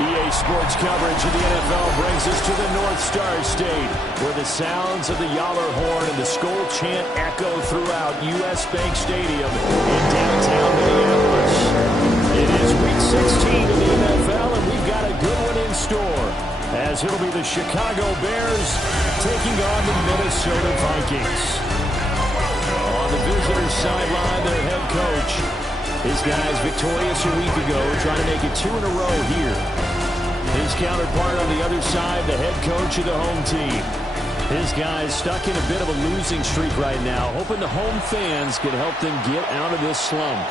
EA Sports coverage of the NFL brings us to the North Star State, where the sounds of the Yaller horn and the Skol chant echo throughout U.S. Bank Stadium in downtown Minneapolis. It is Week 16 of the NFL, and we've got a good one in store, as it'll be the Chicago Bears taking on the Minnesota Vikings. On the visitors' sideline, their head coach. His guys victorious a week ago, trying to make it 2 in a row here. His counterpart on the other side, the head coach of the home team. His guys stuck in a bit of a losing streak right now, hoping the home fans can help them get out of this slump.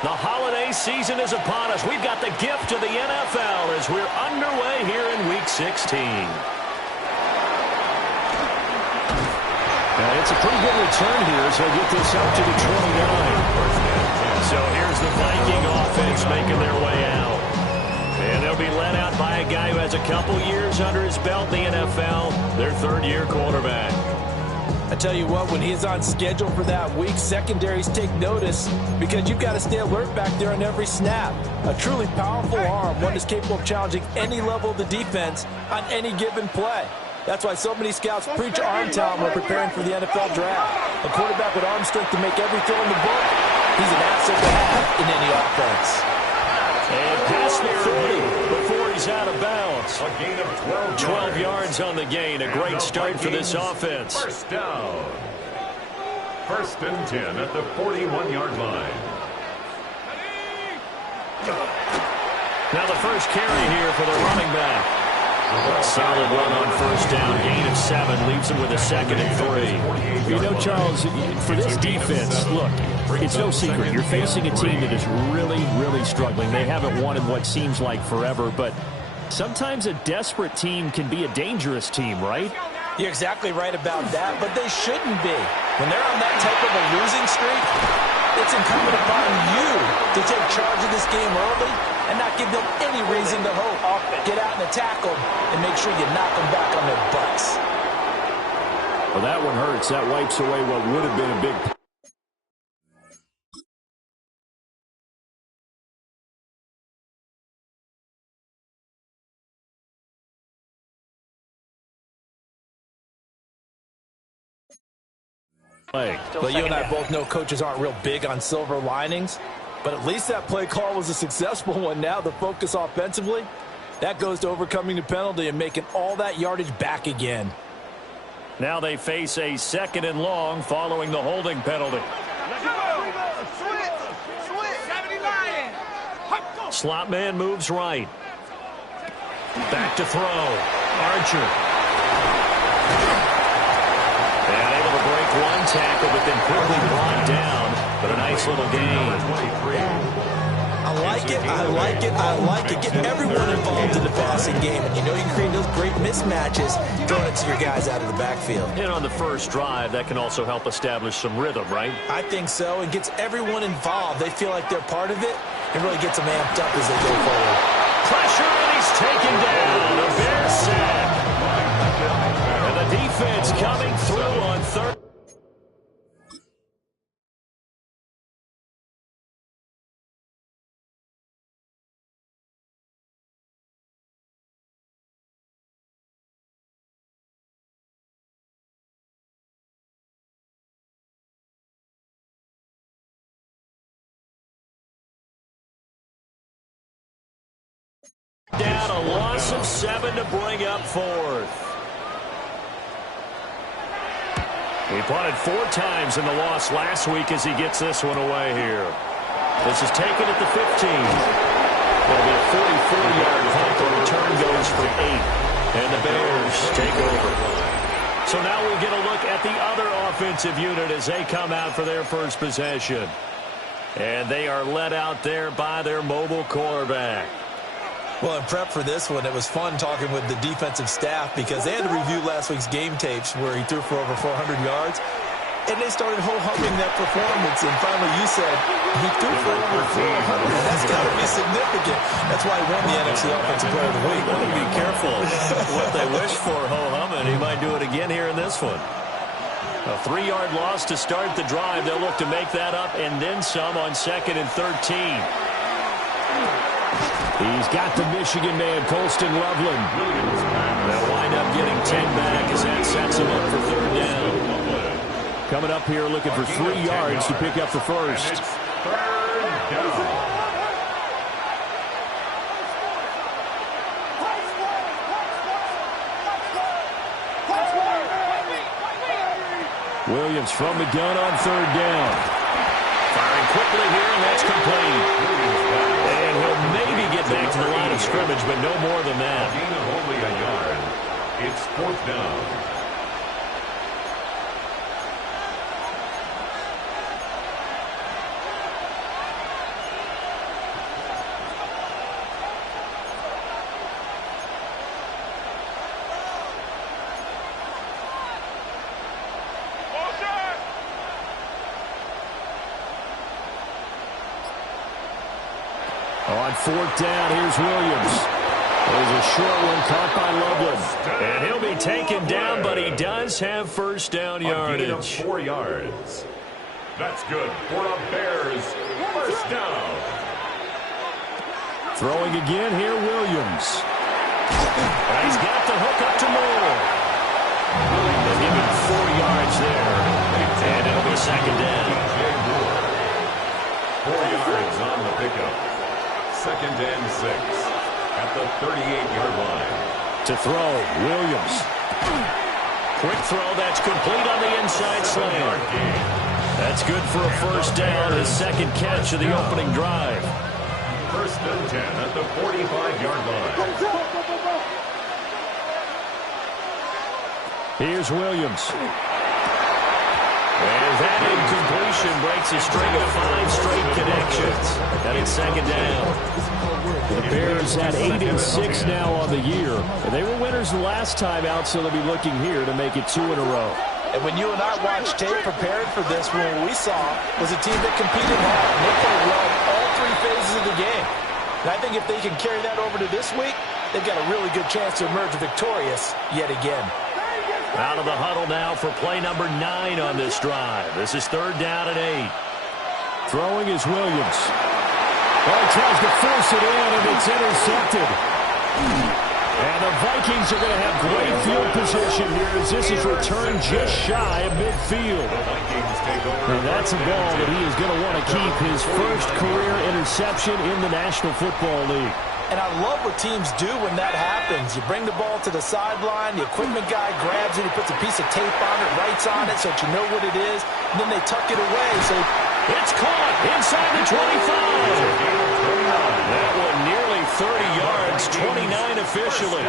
The holiday season is upon us. We've got the gift of the NFL as we're underway here in Week 16. It's a pretty good return here, so get this up to the 29. So here's the Viking offense making their way out. And they'll be led out by a guy who has a couple years under his belt in the NFL, their third-year quarterback. I tell you what, when he's on schedule for that week, secondaries take notice because you've got to stay alert back there on every snap. A truly powerful arm, one that's capable of challenging any level of the defense on any given play. That's why so many scouts preach arm talent when preparing for the NFL draft. A quarterback with arm strength to make every throw in the book, he's an asset to have in any offense. And past the 30 before he's out of bounds. A gain of 12 yards on the gain. A great start for this offense. First down. First and 10 at the 41-yard line. Now the first carry here for the running back. Solid run on first down. Gain of 7 leaves him with a 2nd and 3. You know, Charles, for this defense, look, it's no secret. You're facing a team that is really, really struggling. They haven't won in what seems like forever, but sometimes a desperate team can be a dangerous team, right? You're exactly right about that, but they shouldn't be. When they're on that type of a losing streak, it's incumbent upon you to take charge of this game early and not give them any reason to hope. Get out and attack them and make sure you knock them back on their butts. Well, that one hurts. That wipes away what would have been a big play. Well, you and I both know coaches aren't real big on silver linings, but at least that play call was a successful one. Now the focus offensively, that goes to overcoming the penalty and making all that yardage back again. Now they face a 2nd and long following the holding penalty. slot man moves right. Back to throw. Archer. And able to break one tackle, but then quickly brought down. But a nice little gain. I like it, I like it, I like it. Get everyone involved in the passing game. And you know you can create those great mismatches throwing it to your guys out of the backfield. And on the first drive, that can also help establish some rhythm, right? I think so. It gets everyone involved. They feel like they're part of it. It really gets them amped up as they go forward. Pressure, and he's taken down. A Bear sack. And the defense coming through on third. Down, a loss of 7 to bring up fourth. He punted 4 times in the loss last week as he gets this one away here. This is taken at the 15. It'll be a 44-yard punt. The return goes for 8. And the Bears take over. So now we'll get a look at the other offensive unit as they come out for their first possession. And they are led out there by their mobile quarterback. Well, in prep for this one, it was fun talking with the defensive staff because they had to review last week's game tapes where he threw for over 400 yards. And they started ho-humming that performance. And finally, you said he threw for over 400. That's got to be significant. That's why he won the NFC Offensive Player of the Week. Well, be careful what they wish for ho-humming. He might do it again here in this one. A 3-yard loss to start the drive. They'll look to make that up and then some on 2nd and 13. He's got the Michigan man, Colston Loveland. They'll wind up getting 10 back as that sets him up for 3rd down. Coming up here looking for 3 yards to pick up the first. It's 3rd down. Williams from the gun on 3rd down. Firing quickly here, and that's complete. And he'll maybe get back to the line of scrimmage, but no more than that. Gain of only a yard. It's 4th down. On 4th down, here's Williams. There's a short one caught by Loveland. And he'll be taken down, but he does have first down yardage. A gain of 4 yards. That's good for the Bears. First down. Throwing again here, Williams. And he's got the hook up to Moore. They'll give him 4 yards there. And it'll be 2nd down. 4 yards on the pickup. 2nd and 6 at the 38-yard line. To throw, Williams. Quick throw, that's complete on the inside slant. That's good for a first down, his 2nd catch of the opening drive. 1st and 10 at the 45-yard line. Here's Williams. And that incompletion breaks a string of 5 straight connections. And it's 2nd down. The Bears at 8-6 now on the year. And they were winners the last time out, so they'll be looking here to make it 2 in a row. And when you and I watched tape preparing for this, what we saw was a team that competed hard. And they played well all 3 phases of the game. And I think if they can carry that over to this week, they've got a really good chance to emerge victorious yet again. Out of the huddle now for play number 9 on this drive. This is 3rd down and 8. Throwing is Williams. Oh, he tries to force it in, and it's intercepted. And the Vikings are going to have great field position here as this is returned just shy of midfield. And that's a ball that he is going to want to keep, his first career interception in the National Football League. And I love what teams do when that happens. You bring the ball to the sideline, the equipment guy grabs it, he puts a piece of tape on it, writes on it so that you know what it is, and then they tuck it away. So it's caught inside the 25. That one 30 yards, 29 officially.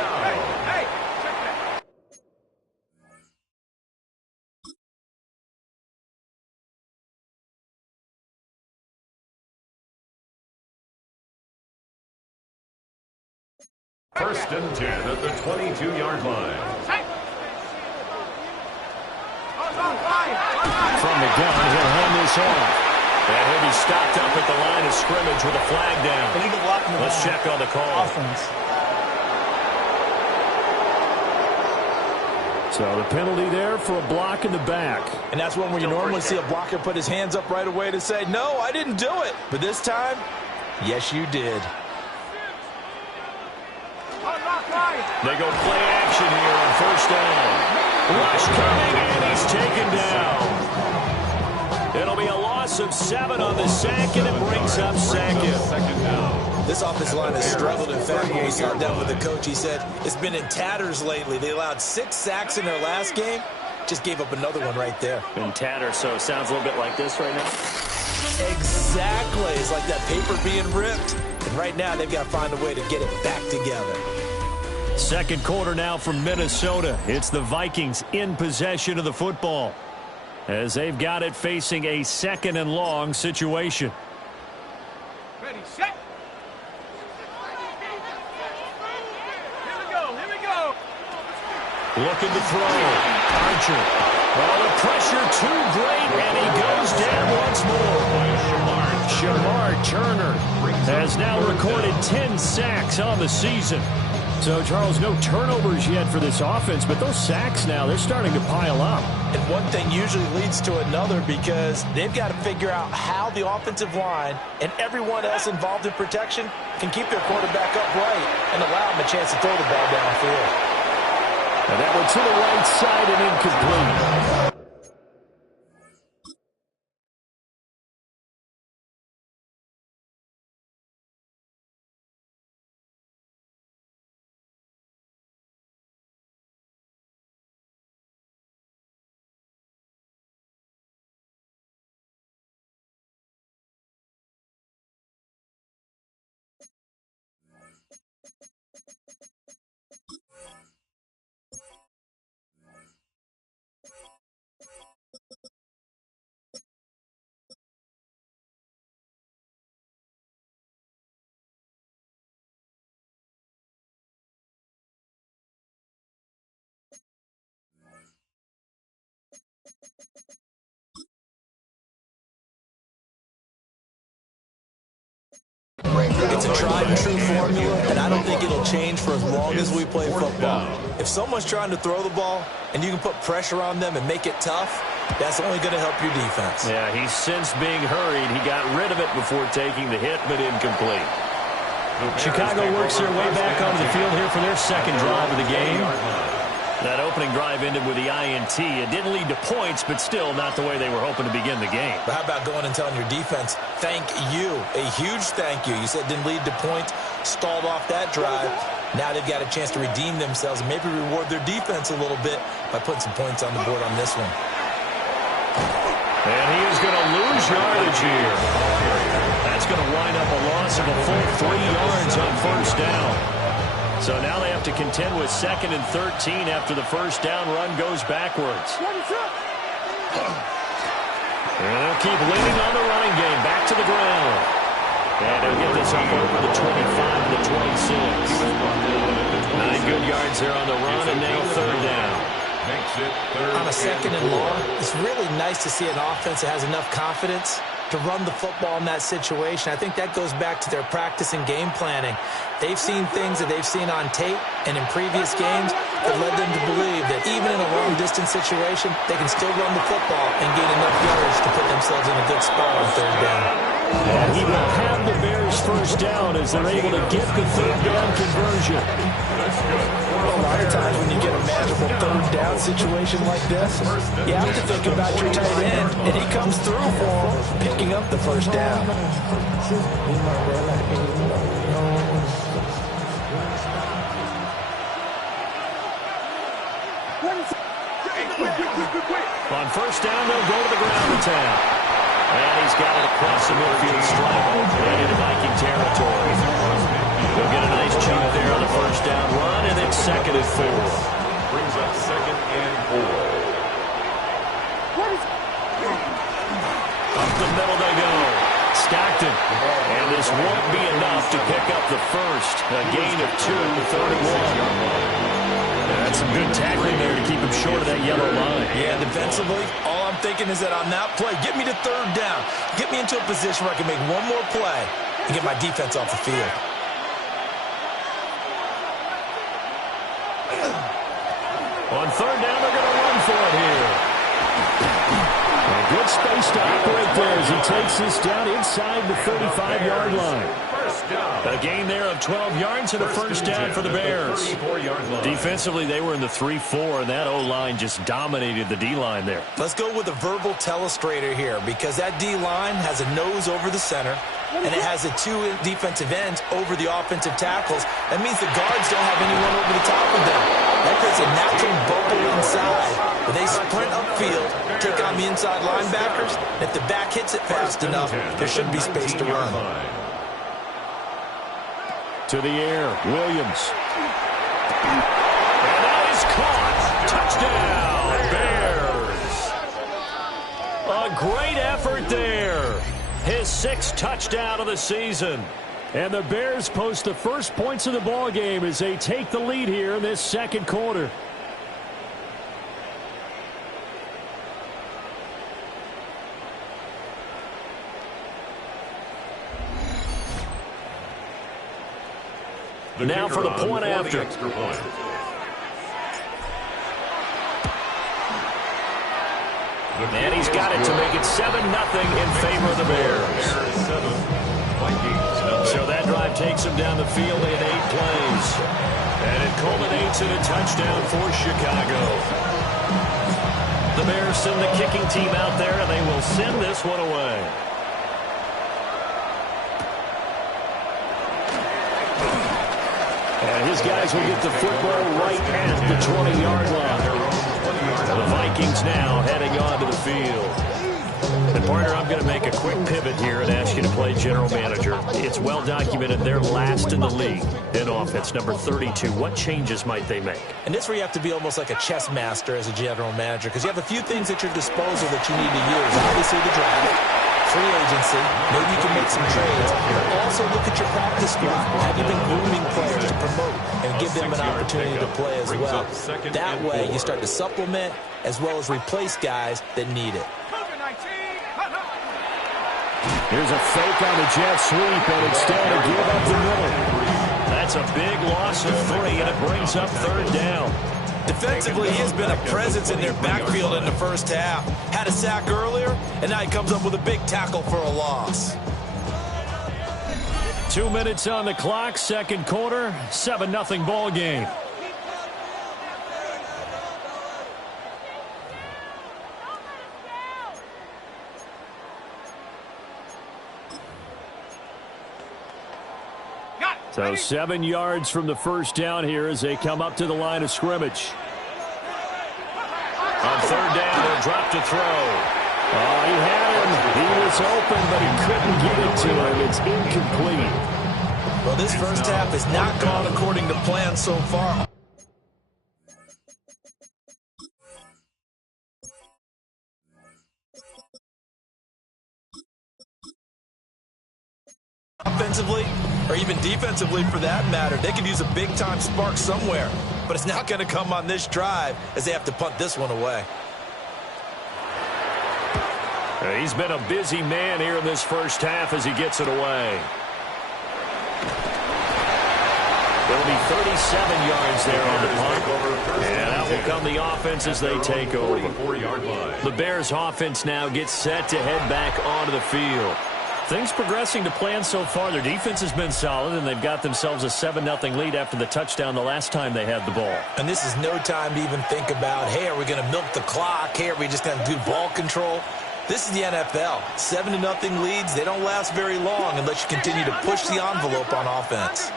First and 10 at the 22-yard line. From the gun, he'll hand this off. And he'll be stopped up at the line of scrimmage with a flag down. Let's check on the call. So the penalty there for a block in the back. And that's one where you normally see a blocker put his hands up right away to say, no, I didn't do it. But this time, yes, you did. They go play action here on first down. Rush coming, and he's taken down. It'll be a loss of 7 on the sack, and it brings up second. This offensive line has struggled. In fact, when we sat down with the coach, he said it's been in tatters lately. They allowed 6 sacks in their last game. Just gave up another one right there. In tatters, so it sounds a little bit like this right now. Exactly. It's like that paper being ripped. And right now, they've got to find a way to get it back together. Second quarter now from Minnesota. It's the Vikings in possession of the football, as they've got it facing a 2nd and long situation. Ready, set. Here we go. Looking to throw. Archer. Oh, the pressure too great, and he goes down once more. Shamar Turner has now recorded 10 sacks on the season. So, Charles, no turnovers yet for this offense, but those sacks now, they're starting to pile up. And one thing usually leads to another, because they've got to figure out how the offensive line and everyone else involved in protection can keep their quarterback upright and allow him a chance to throw the ball downfield. And that one to the right side and incomplete. It's a tried-and-true formula, and I don't think it'll change for as long as we play football. If someone's trying to throw the ball and you can put pressure on them and make it tough, that's only going to help your defense. Yeah, he's since being hurried. He got rid of it before taking the hit, but incomplete. Chicago works their way back onto the field here for their second drive of the game. That opening drive ended with the INT. It didn't lead to points, but still not the way they were hoping to begin the game. But how about going and telling your defense, thank you, a huge thank you. You said it didn't lead to points, stalled off that drive. Now they've got a chance to redeem themselves and maybe reward their defense a little bit by putting some points on the board on this one. And he is going to lose yardage here. That's going to wind up a loss of a full 3 yards on first down. So now they have to contend with 2nd and 13 after the first down run goes backwards. And they'll keep leaning on the running game. Back to the ground. And they'll get this up over the 25 to the 26. 9 good yards there on the run, and now third down. On a 2nd and long, it's really nice to see an offense that has enough confidence to run the football in that situation. I think that goes back to their practice and game planning. They've seen things that they've seen on tape and in previous games that led them to believe that even in a long-distance situation, they can still run the football and gain enough yards to put themselves in a good spot on third down. And he will have the Bears first down as they're able to get the third down conversion. Well, a lot of times when you get a magical third down situation like this, you have to think about your tight end, and he comes through for him, picking up the first down. On first down, they'll go to the ground attack. And he's got it across the midfield stripe and into Viking territory. They'll get it second and 4. Brings up second and 4. Up the middle they go. Stockton. And this won't be enough to pick up the first. A gain of 2, 3rd and 1. That's some good tackling there to keep him short of that yellow line. Yeah, defensively, all I'm thinking is that on that play, get me to 3rd down. Get me into a position where I can make one more play and get my defense off the field. On 3rd down, they're going to run for it here. And good space to operate there as he takes this down inside the 35-yard line. A gain there of 12 yards and a first down for the Bears. Defensively, they were in the 3-4, and that O-line just dominated the D-line there. Let's go with a verbal telestrator here because that D-line has a nose over the center, and it has the 2 defensive ends over the offensive tackles. That means the guards don't have anyone over the top of them. That creates a natural bubble inside. When they sprint upfield, take on the inside linebackers, if the back hits it fast enough, there should be space to run. To the air, Williams. And that is caught. Touchdown, Bears. A great effort there. His 6th touchdown of the season. And the Bears post the first points of the ball game as they take the lead here in this second quarter. Now for the point after. And he's got it to make it 7-0 in favor of the Bears. So that drive takes him down the field in 8 plays. And it culminates in a touchdown for Chicago. The Bears send the kicking team out there, and they will send this one away. And his guys will get the football right at the 20-yard line. The Vikings now heading onto the field. And, partner, I'm going to make a quick pivot here and ask you to play general manager. It's well documented they're last in the league in offense, number 32. What changes might they make? And this is where you have to be almost like a chess master as a general manager because you have a few things at your disposal that you need to use. Obviously, the draft. Free agency, maybe you can make some trades. Also look at your practice squad. Have you been grooming players to promote and give them an opportunity to play as well? That way you start to supplement as well as replace guys that need it. Here's a fake on the jet sweep, and instead of give up the middle. That's a big loss of 3, and it brings up 3rd down. Defensively, he has been a presence in their backfield in the first half. Had a sack earlier, and now he comes up with a big tackle for a loss. 2 minutes on the clock, second quarter, 7-0 ball game. So 7 yards from the first down here as they come up to the line of scrimmage. On 3rd down, they'll drop to throw. Oh, he had him. He was open, but he couldn't get it to him. It's incomplete. Well, this first half has not gone according to plan so far. Offensively, or even defensively for that matter, they could use a big-time spark somewhere. But it's not going to come on this drive as they have to punt this one away. He's been a busy man here in this first half as he gets it away. There'll be 37 yards there on the punt. And out will come the offense as they take over. The Bears offense now gets set to head back onto the field. Things progressing to plan so far. Their defense has been solid, and they've got themselves a 7-0 lead after the touchdown the last time they had the ball. And this is no time to even think about, hey, are we going to milk the clock? Hey, are we just going to do ball control? This is the NFL. 7-0 leads, they don't last very long unless you continue to push the envelope on offense.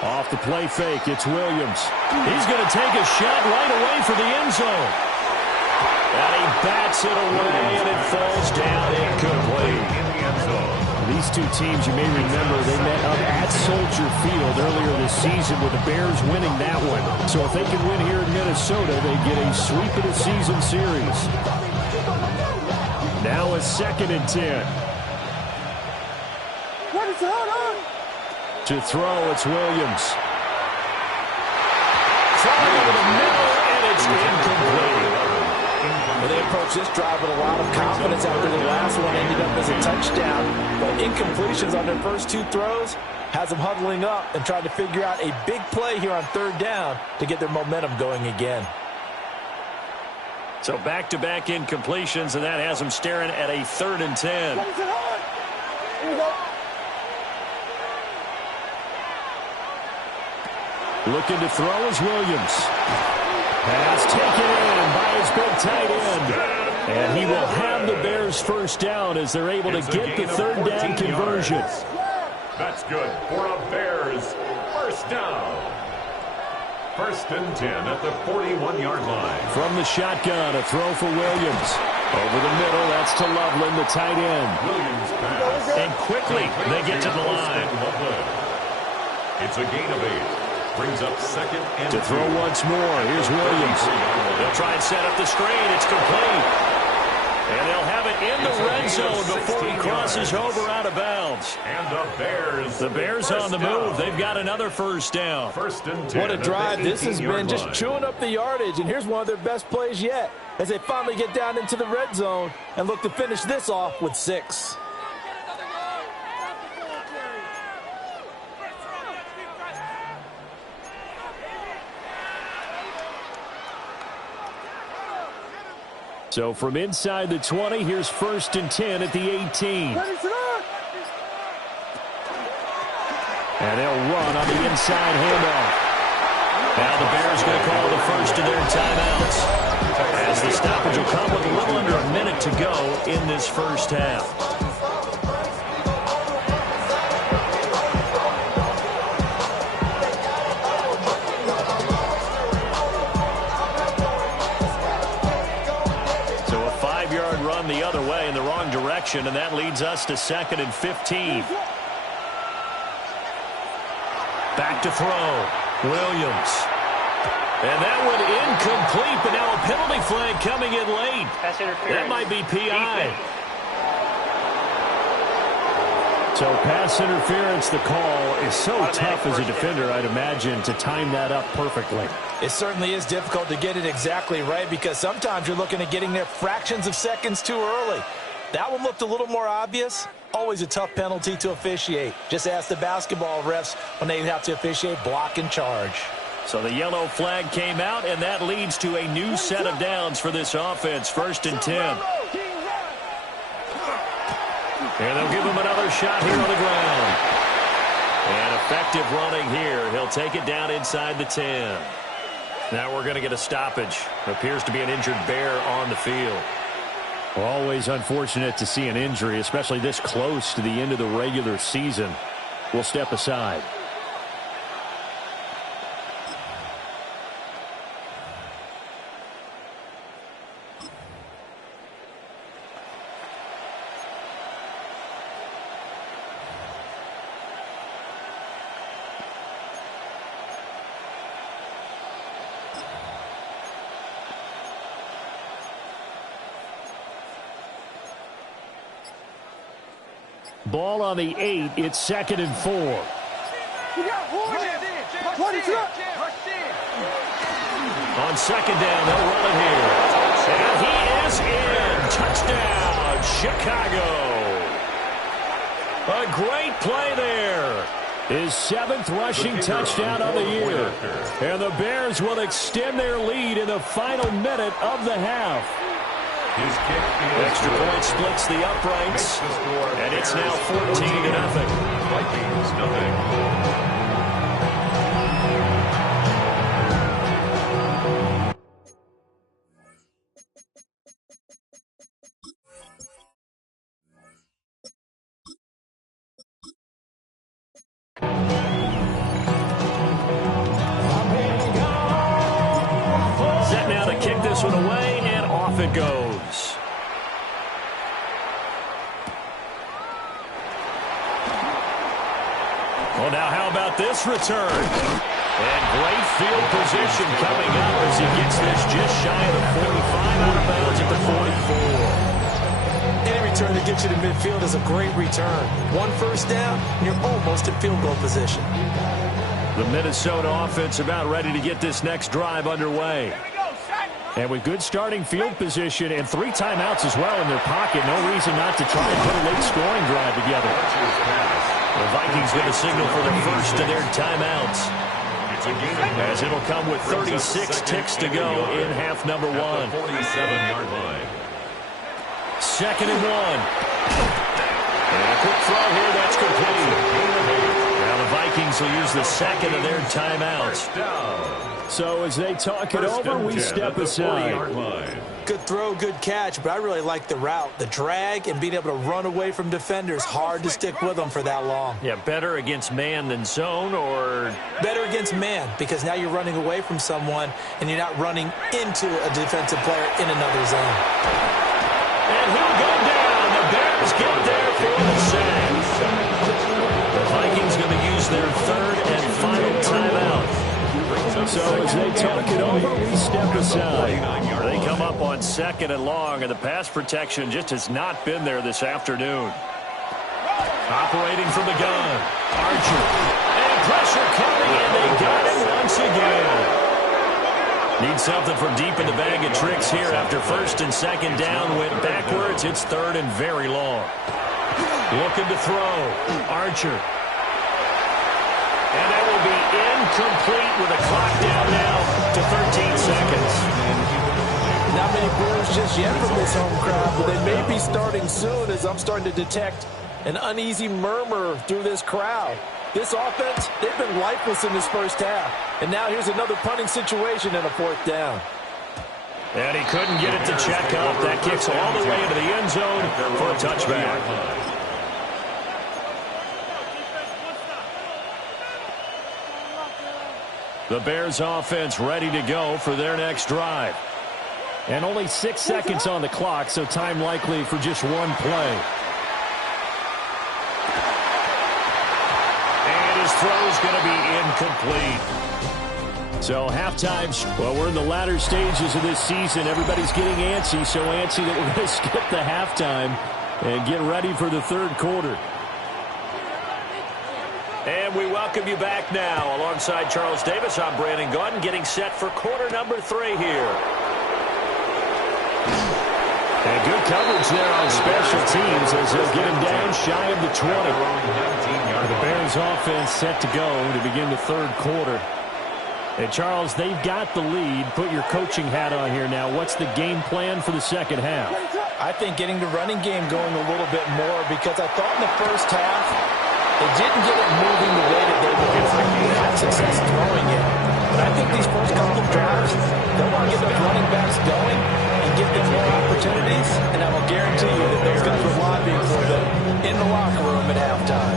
Off the play fake, it's Williams. He's going to take a shot right away for the end zone. And he bats it away, and it falls down incomplete. These two teams, you may remember, they met up at Soldier Field earlier this season with the Bears winning that one. So if they can win here in Minnesota, they get a sweep of the season series. Now a 2nd and 10. To throw, it's Williams. Throwing over the middle, and it's incomplete. Well, they approached this drive with a lot of confidence after the last one ended up as a touchdown. But incompletions on their first 2 throws has them huddling up and trying to figure out a big play here on 3rd down to get their momentum going again. So back-to-back incompletions, and that has them staring at a 3rd and 10. Looking to throw is Williams. Pass taken in by his big tight end. And he will have the Bears first down as they're able to get the 3rd down conversion. That's good for a Bears first down. 1st and 10 at the 41-yard line. From the shotgun, a throw for Williams. Over the middle, that's to Loveland, the tight end. Williams pass. And quickly, they get to the line. It's a gain of 8. Brings up 2nd and to throw once more. Here's Williams. They'll try and set up the screen. It's complete. And they'll have it in the red zone before he crosses over out of bounds. And the Bears on the move. They've got another first down. 1st and 10. What a drive this has been, just chewing up the yardage. And here's one of their best plays yet as they finally get down into the red zone and look to finish this off with 6. So from inside the 20, here's 1st and 10 at the 18. And they'll run on the inside handoff. Now the Bears going to call the first of their timeouts, as the stoppage will come with a little under a minute to go in this first half. The other way in the wrong direction, and that leads us to 2nd and 15. Back to throw. Williams. And that one incomplete, but now a penalty flag coming in late. That might be PI. So pass interference, the call is so tough as a defender, I'd imagine, to time that up perfectly. It certainly is difficult to get it exactly right because sometimes you're looking at getting there fractions of seconds too early. That one looked a little more obvious. Always a tough penalty to officiate. Just ask the basketball refs when they have to officiate block and charge. So the yellow flag came out, and that leads to a new set of downs for this offense. 1st and 10. And they'll give him another shot here on the ground. And effective running here. He'll take it down inside the 10. Now we're going to get a stoppage. Appears to be an injured Bear on the field. Always unfortunate to see an injury, especially this close to the end of the regular season. We'll step aside. Ball on the 8. It's 2nd and 4. On 2nd down, they'll run it here. And he is in. Touchdown, Chicago. A great play there. His 7th rushing touchdown of the year. And the Bears will extend their lead in the final minute of the half. His kick is extra point splits the uprights, and it's now 14-0. Vikings nothing. off it goes. Well, now how about this return? And great field position coming up as he gets this just shy of the 45, out of bounds at the 44. Any return that gets you to midfield is a great return. One first down, and you're almost in field goal position. The Minnesota offense about ready to get this next drive underway. And with good starting field position and 3 timeouts as well in their pocket, no reason not to try and put a late scoring drive together. The Vikings going to signal for the first of their timeouts, as it'll come with 36 ticks to go in half number 1. 47-yard line. 2nd and 1. And a quick throw here, that's complete. Now the Vikings will use the second of their timeouts. So as they talk it over, we step aside. Good throw, good catch, but I really like the route. The drag and being able to run away from defenders, hard to stick with them for that long. Yeah, better against man than zone, or? Better against man, because now you're running away from someone and you're not running into a defensive player in another zone. And he'll go down. The Bears get there for the sack. The Vikings going to use their 3rd and final timeout. So as they talk it over, we step aside. They come up on 2nd and long, and the pass protection just has not been there this afternoon. Operating from the gun, Archer. And pressure coming, and they got him once again. Need something from deep in the bag of tricks here after 1st and 2nd down. Went backwards. It's 3rd and very long. Looking to throw. Archer. And that will be incomplete with a clock down now to 13 seconds. Not many Brewers just yet from this home crowd, but they may be starting soon, as I'm starting to detect an uneasy murmur through this crowd. This offense, they've been lifeless in this first half. And now here's another punting situation and a 4th down. And he couldn't get it to check up. That kicks all the way into the end zone for a touchback. The Bears offense ready to go for their next drive. And only 6 seconds on the clock, so time likely for just one play. And his throw's going to be incomplete. So halftime, well, we're in the latter stages of this season. Everybody's getting antsy, so antsy that we're going to skip the halftime and get ready for the 3rd quarter. And we welcome you back now. Alongside Charles Davis, I'm Brandon Gaudin, getting set for quarter number 3 here. And good coverage there on special teams as they'll get him down shy of the 20. The Bears offense set to go to begin the 3rd quarter. And Charles, they've got the lead. Put your coaching hat on here now. What's the game plan for the 2nd half? I think getting the running game going a little bit more, because I thought in the first half they didn't get it moving the way that they had success throwing it. But I think these first couple of drives, they'll want to get those running backs going and give them more opportunities, and I will guarantee you that those guys were lobbying for them in the locker room at halftime.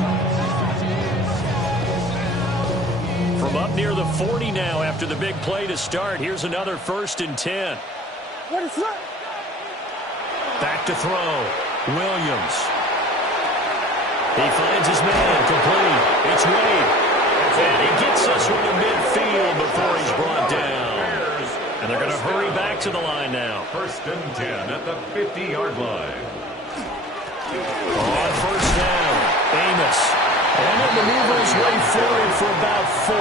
From up near the 40 now after the big play to start, here's another 1st and 10. What is that? Back to throw. Williams. He finds his man, complete. It's Wade. And he gets us to midfield before he's brought down. And they're going to hurry back to the line now. 1st and 10 at the 50-yard line. On 1st down, Amos. And he'll maneuver his way forward for about 4.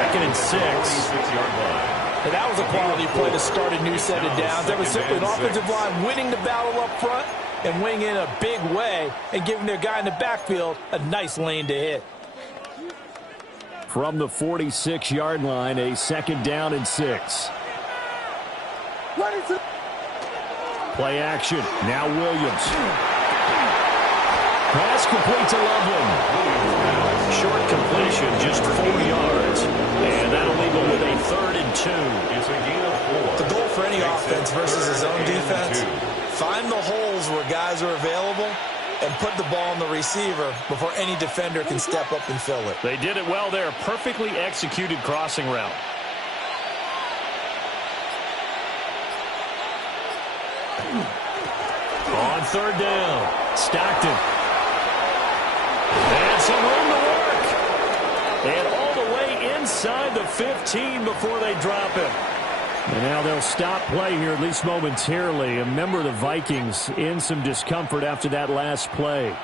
2nd and 6. 6-yard line. And that was a quality play to start a new set of downs. That was simply an offensive line winning the battle up front and winning in a big way and giving their guy in the backfield a nice lane to hit. From the 46-yard line, a 2nd down and 6. Play action. Now Williams. Pass complete to Loveland. Short completion, just 4 yards. And that'll leave him with a 3rd and 2. It's a gain of 4. The goal for any offense versus his own defense, find the holes where guys are available and put the ball on the receiver before any defender can step up and fill it. They did it well there. Perfectly executed crossing route. On third down, Stockton. And some room to work. And all the way inside the 15 before they drop him. And now they'll stop play here, at least momentarily. A member of the Vikings in some discomfort after that last play.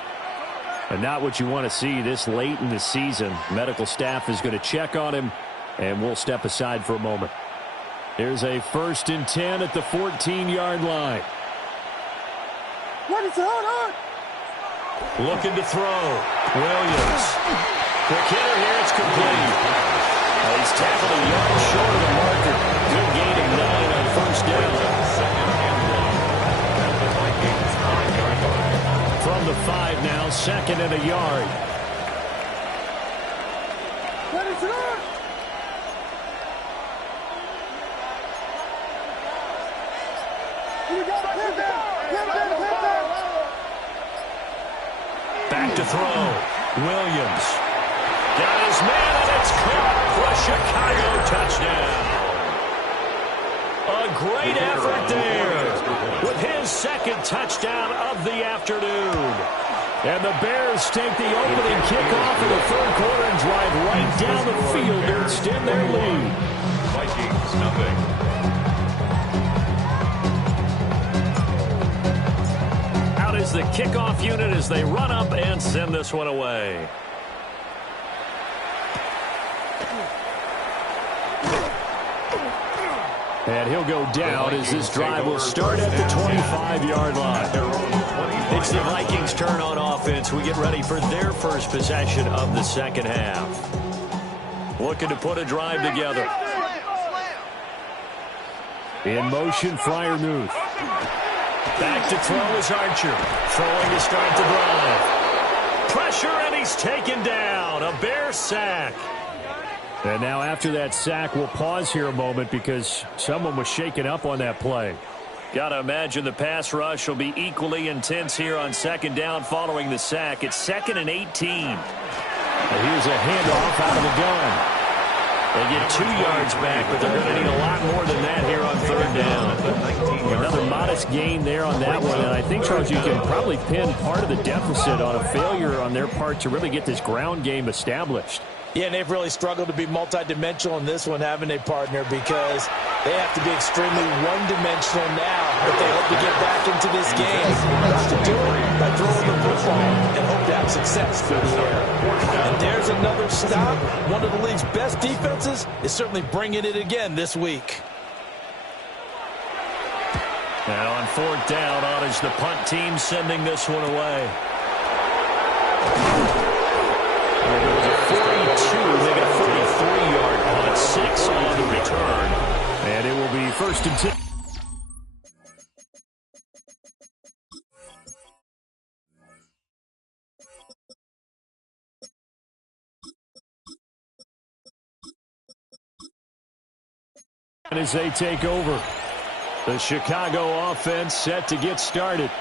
And not what you want to see this late in the season. Medical staff is going to check on him, and we'll step aside for a moment. Here's a 1st and 10 at the 14-yard line. What is on? Looking to throw. Williams. Quick hitter here. It's complete. He's tackled a yard short of the marker. Good gain of 9 on 1st down. From the 5 now, 2nd and a yard. What is on? Back to throw. Williams. Got his man, and it's caught for a Chicago touchdown. A great effort there with his 2nd touchdown of the afternoon. And the Bears take the opening kickoff of the 3rd quarter and drive right down the field to extend their lead. Vikings, nothing. Out is the kickoff unit as they run up and send this one away. And he'll go down as this drive will start at the 25-yard line. It's the Vikings' turn on offense. We get ready for their first possession of the 2nd half. Looking to put a drive together. In motion, Freiermuth. Back to throw is Archer. Throwing to start the drive. Pressure, and he's taken down. A Bear sack. And now after that sack, we'll pause here a moment because someone was shaken up on that play. Got to imagine the pass rush will be equally intense here on 2nd down following the sack. It's 2nd and 18. And here's a handoff out of the gun. They get 2 yards back, but they're going to need a lot more than that here on 3rd down. Another modest gain there on that one, and I think, Charles, you can probably pin part of the deficit on a failure on their part to really get this ground game established. Yeah, and they've really struggled to be multidimensional in this one, having a partner, because they have to be extremely one-dimensional now if they hope to get back into this game. They have to do it by throwing the football and hope to have success through the air. And there's another stop. One of the league's best defenses is certainly bringing it again this week. Now on 4th down, on is the punt team sending this one away. There goes a 42. They got a 43-yard punt, 6 on the return. And it will be 1st and 10. And as they take over, the Chicago offense set to get started.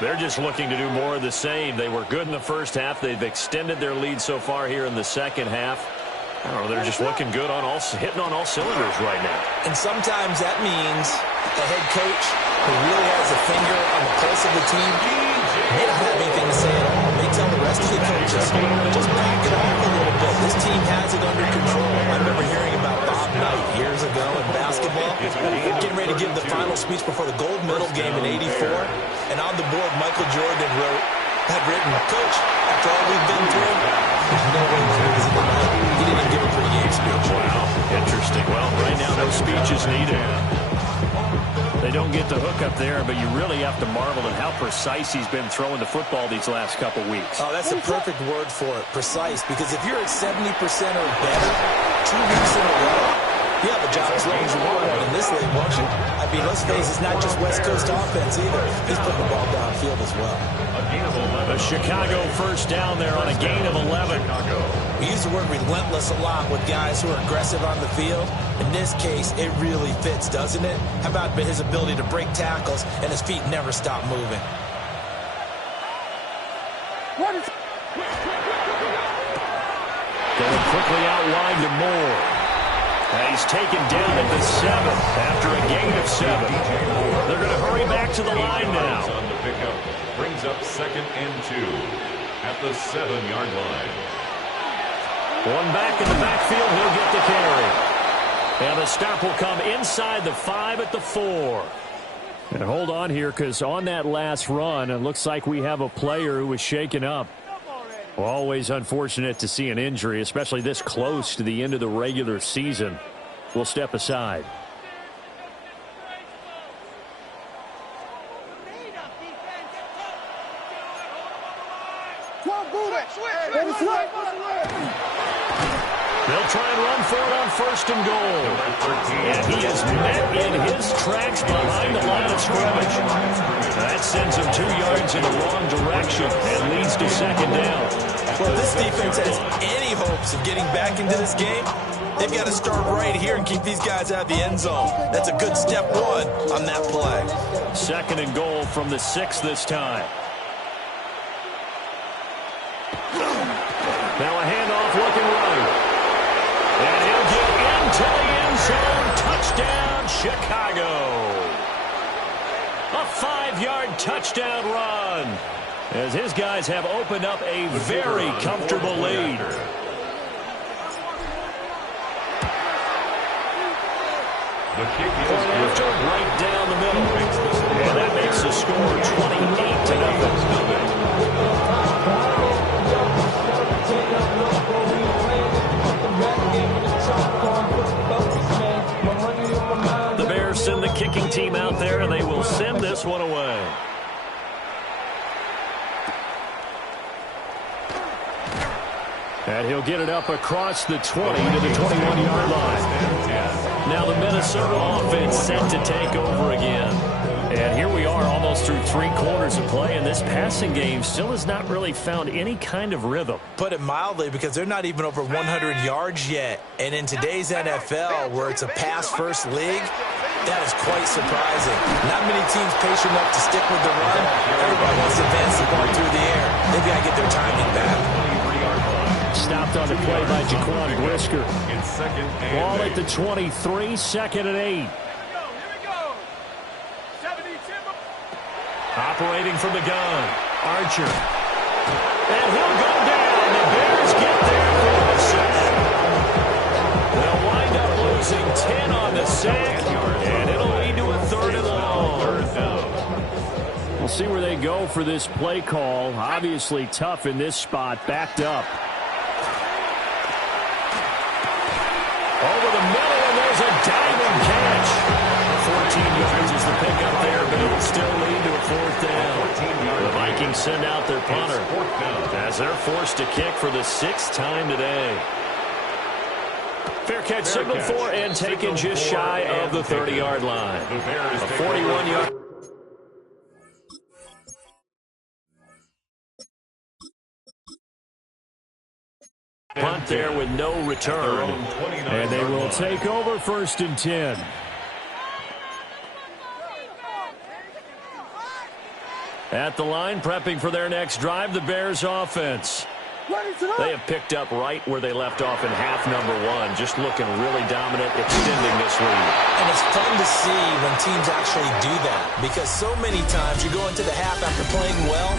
They're just looking to do more of the same. They were good in the 1st half. They've extended their lead so far here in the 2nd half. I don't know, they're just looking good on hitting on all cylinders right now. And sometimes that means a head coach who really has a finger on the pulse of the team may not have anything to say at all. They tell the rest of the coaches, just back it off a little bit. This team has it under control. I remember hearing about Bob Knight years ago in basketball, getting ready to give the final speech before the gold medal game in '84. And on the board, Michael Jordan had written, "Coach, after all we've been through, there's no way we're losing tonight." He didn't even give a pregame speech. Wow, interesting. Well, right now no speech is needed. They don't get the hook up there, but you really have to marvel at how precise he's been throwing the football these last couple weeks. Oh, that's a perfect word for it, precise, because if you're at 70% or better 2 weeks in a row, you have a job as long as you want one in this league, won't you? I mean, let's face it, it's not just West Coast offense either. He's putting the ball downfield as well. The Chicago 1st down there on a gain of 11. We use the word relentless a lot with guys who are aggressive on the field. In this case, it really fits, doesn't it? How about his ability to break tackles and his feet never stop moving? Going quickly out wide to Moore. And he's taken down at the 7 after a gain of 7. They're going to hurry back to the line now. On the pickup brings up 2nd and 2 at the 7-yard line. One back in the backfield, he'll get the carry. And the stop will come inside the 5 at the 4. And hold on here, because on that last run, it looks like we have a player who was shaken up. Always unfortunate to see an injury, especially this close to the end of the regular season. We'll step aside. They'll try and run for it on 1st and goal. And he is met in his tracks behind the line of scrimmage. That sends him 2 yards in the wrong direction and leads to 2nd down. Well, if this defense has any hopes of getting back into this game, they've got to start right here and keep these guys out of the end zone. That's a good step 1 on that play. 2nd and goal from the 6 this time. Now a handoff looking right. And he'll get into the end zone. Touchdown, Chicago. A 5-yard touchdown run, as his guys have opened up a very comfortable lead. The kick is After right down the middle. And that makes the score 28-0. The Bears send the kicking team out there, and they will send this one away. And he'll get it up across the 20 to the 21-yard line. Now the Minnesota offense set to take over again. And here we are almost through 3 quarters of play, and this passing game still has not really found any kind of rhythm. Put it mildly, because they're not even over 100 yards yet. And in today's NFL, where it's a pass-first league, that is quite surprising. Not many teams patient enough to stick with the run. Everybody wants to advance the ball through the air. They've got to get their timing back. Stopped on the play by Jaquan Brisker. Ball at the 23, 2nd and 8. Operating from the gun, Archer. And he'll go down. The Bears get there for the sack. They'll wind up losing 10 on the sack, and it'll lead to a 3rd and long. We'll see where they go for this play call. Obviously tough in this spot, backed up. Over the middle, and there's a diving catch. 14 yards is the pickup there, but it'll still lead to a 4th down. The Vikings send out their punter as they're forced to kick for the 6th time today. Fair catch signaled for and taken just shy of the 30-yard line. A 41-yard. Punt there with no return. And they will take over 1st and 10. At the line, prepping for their next drive, the Bears offense. They have picked up right where they left off in half number 1, just looking really dominant, extending this lead. And it's fun to see when teams actually do that, because so many times you go into the half after playing well,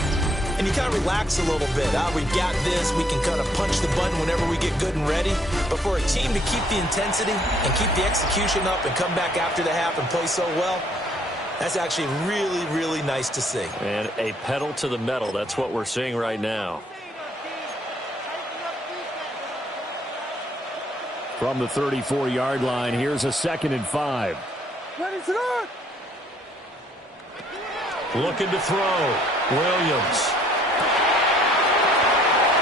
and you kind of relax a little bit. We've got this. We can kind of punch the button whenever we get good and ready. But for a team to keep the intensity and keep the execution up and come back after the half and play so well, that's actually really, really nice to see. And a pedal to the metal. That's what we're seeing right now. From the 34-yard line, here's a 2nd and 5. Looking to throw. Williams.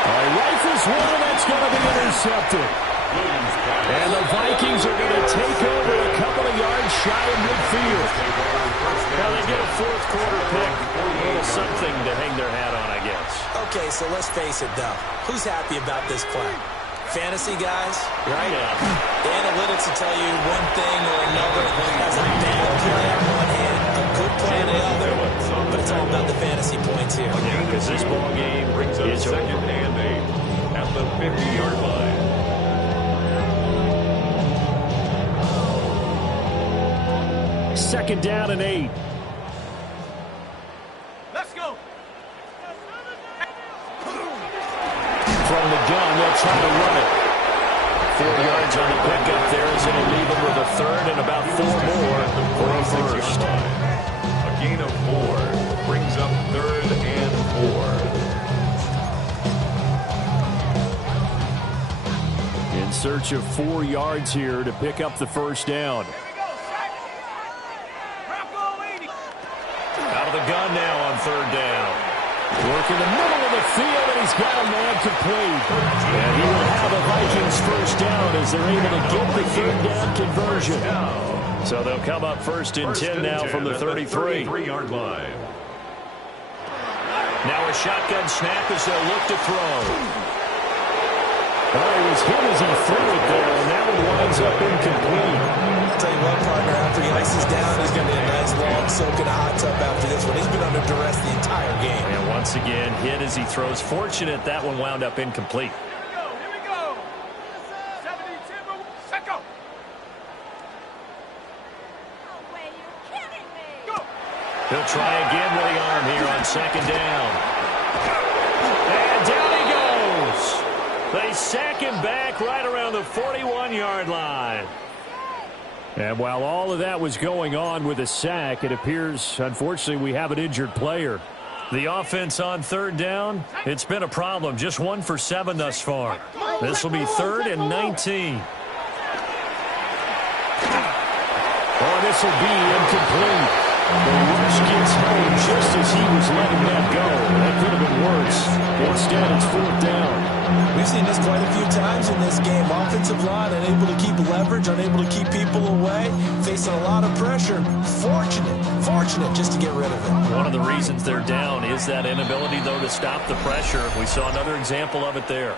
Rifles one, that's going to be intercepted. And the Vikings are going to take over a couple of yards shy of midfield. Now they get a 4th quarter pick. A little something to hang their hat on, I guess. Okay, so let's face it, though. Who's happy about this play? Fantasy guys, right? Yeah. The analytics will tell you one thing or another. That's a bad play on one hand, a good play on the other. But it's all about the fantasy points here. Yeah, because this ball game brings up is 2nd and 8 at the 50-yard line. 2nd down and 8. Let's go. From the gun, they'll try to run it. 4 yards on the pickup there as it'll leave them with a 3rd and about 4 more for a first. A gain of 4 brings up 3rd and 4. In search of 4 yards here to pick up the first down. Out of the gun now on 3rd down. Work in the middle of the field, and he's got a man complete. And he will have a Vikings first down as they're able to get the 3rd down conversion. So they'll come up 1st and 10 now from the 33. 33-yard line. Now a shotgun snap as they'll look to throw. It was hit as he threw it there, and that one winds up incomplete. I'll tell you what, partner, after he ices down, he's going to be a nice long soak in a hot tub after this one. He's been under duress the entire game. And once again, hit as he throws. Fortunate that one wound up incomplete. Here we go. 72, set go. No way, you're kidding me. Go. He'll try again with the arm here on 2nd down. And down he goes. They sack him back right around the 41-yard line. And while all of that was going on with the sack, it appears, unfortunately, we have an injured player. The offense on 3rd down, it's been a problem. Just 1 for 7 thus far. This will be 3rd and 19. Oh, this will be incomplete. The rush gets home just as he was letting that go. That could have been worse. Instead, it's 4th down. We've seen this quite a few times in this game. Offensive line unable to keep leverage, unable to keep people away, facing a lot of pressure. Fortunate just to get rid of it. One of the reasons they're down is that inability, though, to stop the pressure. We saw another example of it there.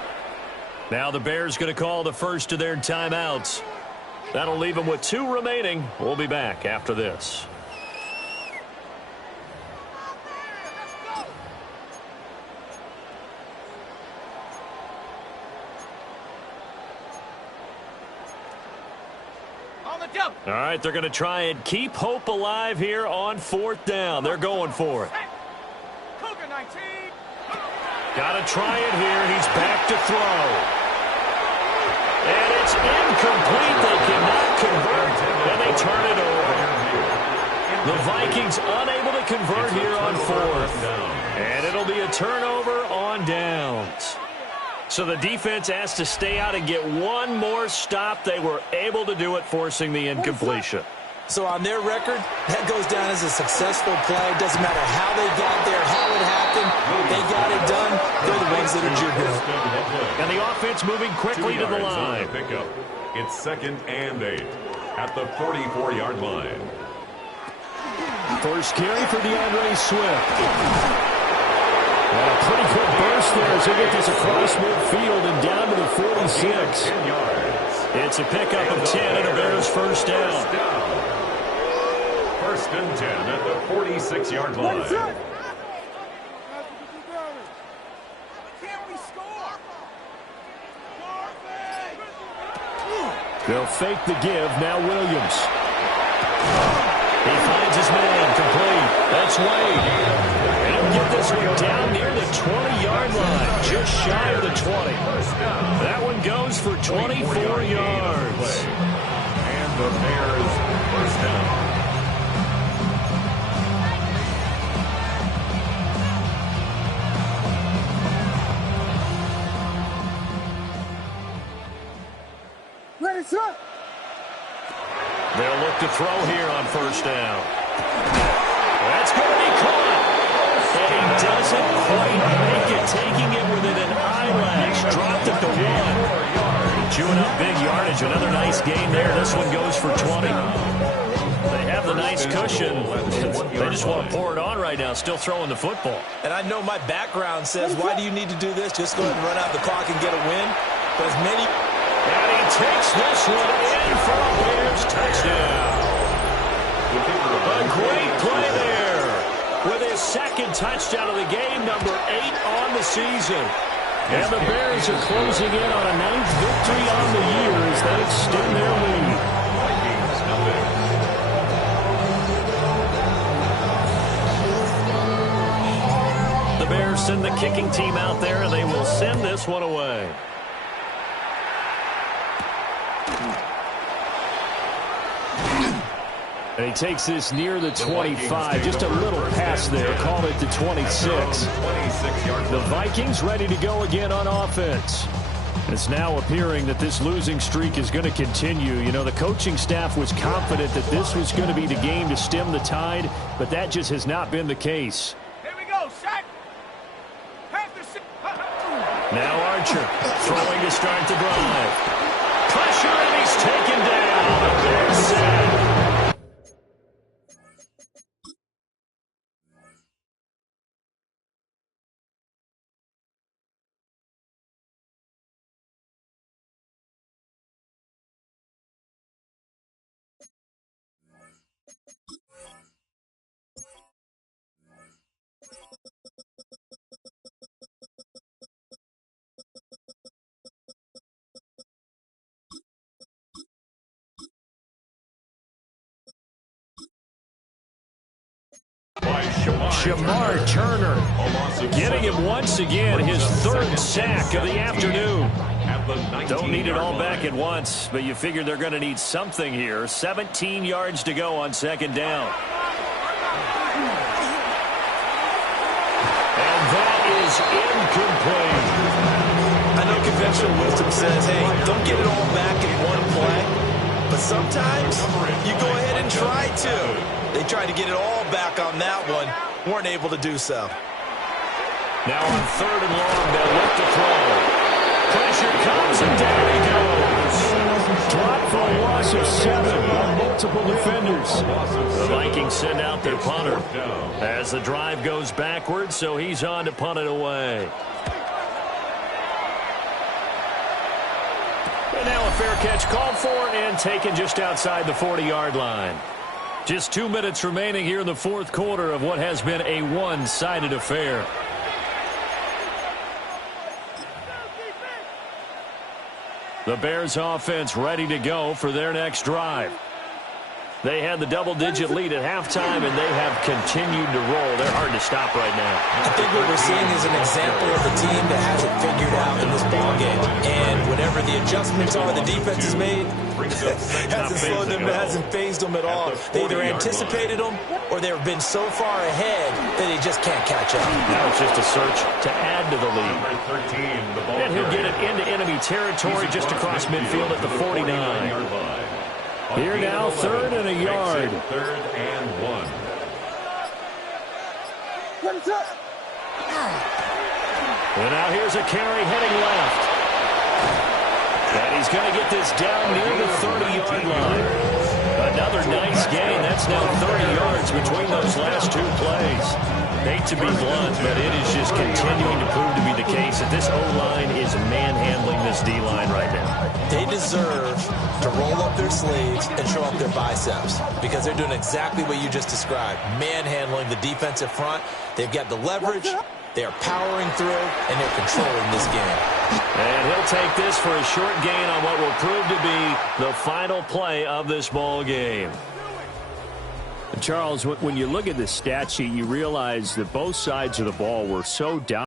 Now the Bears going to call the first of their timeouts. That'll leave them with 2 remaining. We'll be back after this. All right, they're going to try and keep hope alive here on 4th down. They're going for it. Cougar 19. Got to try it here. He's back to throw. And it's incomplete. They cannot convert, and they turn it over. The Vikings unable to convert here on 4th. And it'll be a turnover on downs. So the defense has to stay out and get 1 more stop. They were able to do it, forcing the incompletion. So on their record, that goes down as a successful play. Doesn't matter how they got there, how it happened. They got it done. They're the ones that are jubilant. And the offense moving quickly to the line. Pickup. It's 2nd and 8 at the 44-yard line. First carry for DeAndre Swift. And a pretty quick burst there as they get this across midfield and down to the 46. 10 yards. It's a pickup of 10 and a Bears first down. 1st and 10 at the 46-yard line. Can we score? They'll fake the give. Now Williams. He finds his man complete. That's Wade. They'll get this one down near the 20-yard line, just shy of the 20. That one goes for 24 yards. And the Bears first down. Ready, set. They'll look to throw here on 1st down. That's going to be caught. And he doesn't quite make it, taking it within an eyelash. Dropped at the 1. Chewing up big yardage. Another nice gain there. This one goes for 20. They have the nice cushion. They just want to pour it on right now, still throwing the football. And I know my background says, why do you need to do this? Just go ahead and run out the clock and get a win. But as many... And he takes this one in for a Bears touchdown. A great play there with his 2nd touchdown of the game, number 8 on the season. And the Bears are closing in on a 9th victory on the year as they extend their lead. Anderson, the kicking team out there, and they will send this one away. And he takes this near the 25. Just a little pass there. Called it to 26. The Vikings ready to go again on offense. It's now appearing that this losing streak is going to continue. You know, the coaching staff was confident that this was going to be the game to stem the tide, but that just has not been the case. Here we go, Shaq. Now Archer throwing to start the drive. Pressure, and he's taken down. The Bears sack. Shamar Turner getting him once again his third sack of the afternoon. Don't need it all back at once, but you figure they're going to need something here. 17 yards to go on second down. And that is incomplete. I know conventional wisdom says, hey, don't get it all back in one play. But sometimes you go ahead and try to. They tried to get it all back on that one. Weren't able to do so. Now on third and long, they'll look to throw. Pressure comes, and down he goes. Dropped for a loss of 7 on multiple defenders. The Vikings send out their punter as the drive goes backwards, so he's on to punt it away. And now a fair catch called for and taken just outside the 40-yard line. Just 2 minutes remaining here in the fourth quarter of what has been a one-sided affair. The Bears offense ready to go for their next drive. They had the double-digit lead at halftime, and they have continued to roll. They're hard to stop right now. I think what we're seeing is an example of a team that has it figured out in this ballgame. And whenever the adjustments are the defense has made, hasn't slowed them, hasn't phased them at all. They either anticipated them or they've been so far ahead that they just can't catch up. Now it's just a search to add to the lead. And he'll get it into enemy territory just across midfield at the 49. Here now, third and a yard. Third and 1. And now here's a carry heading left. And he's going to get this down near the 30-yard line. Another nice gain. That's now 30 yards between those last two plays. Hate to be blunt, but it is just continuing to prove to be the case that this O-line is manhandling this D-line right now. They deserve to roll up their sleeves and show up their biceps because they're doing exactly what you just described, manhandling the defensive front. They've got the leverage, they're powering through, and they're controlling this game. And he'll take this for a short gain on what will prove to be the final play of this ball game. Charles, when you look at the stat sheet, you realize that both sides of the ball were so down.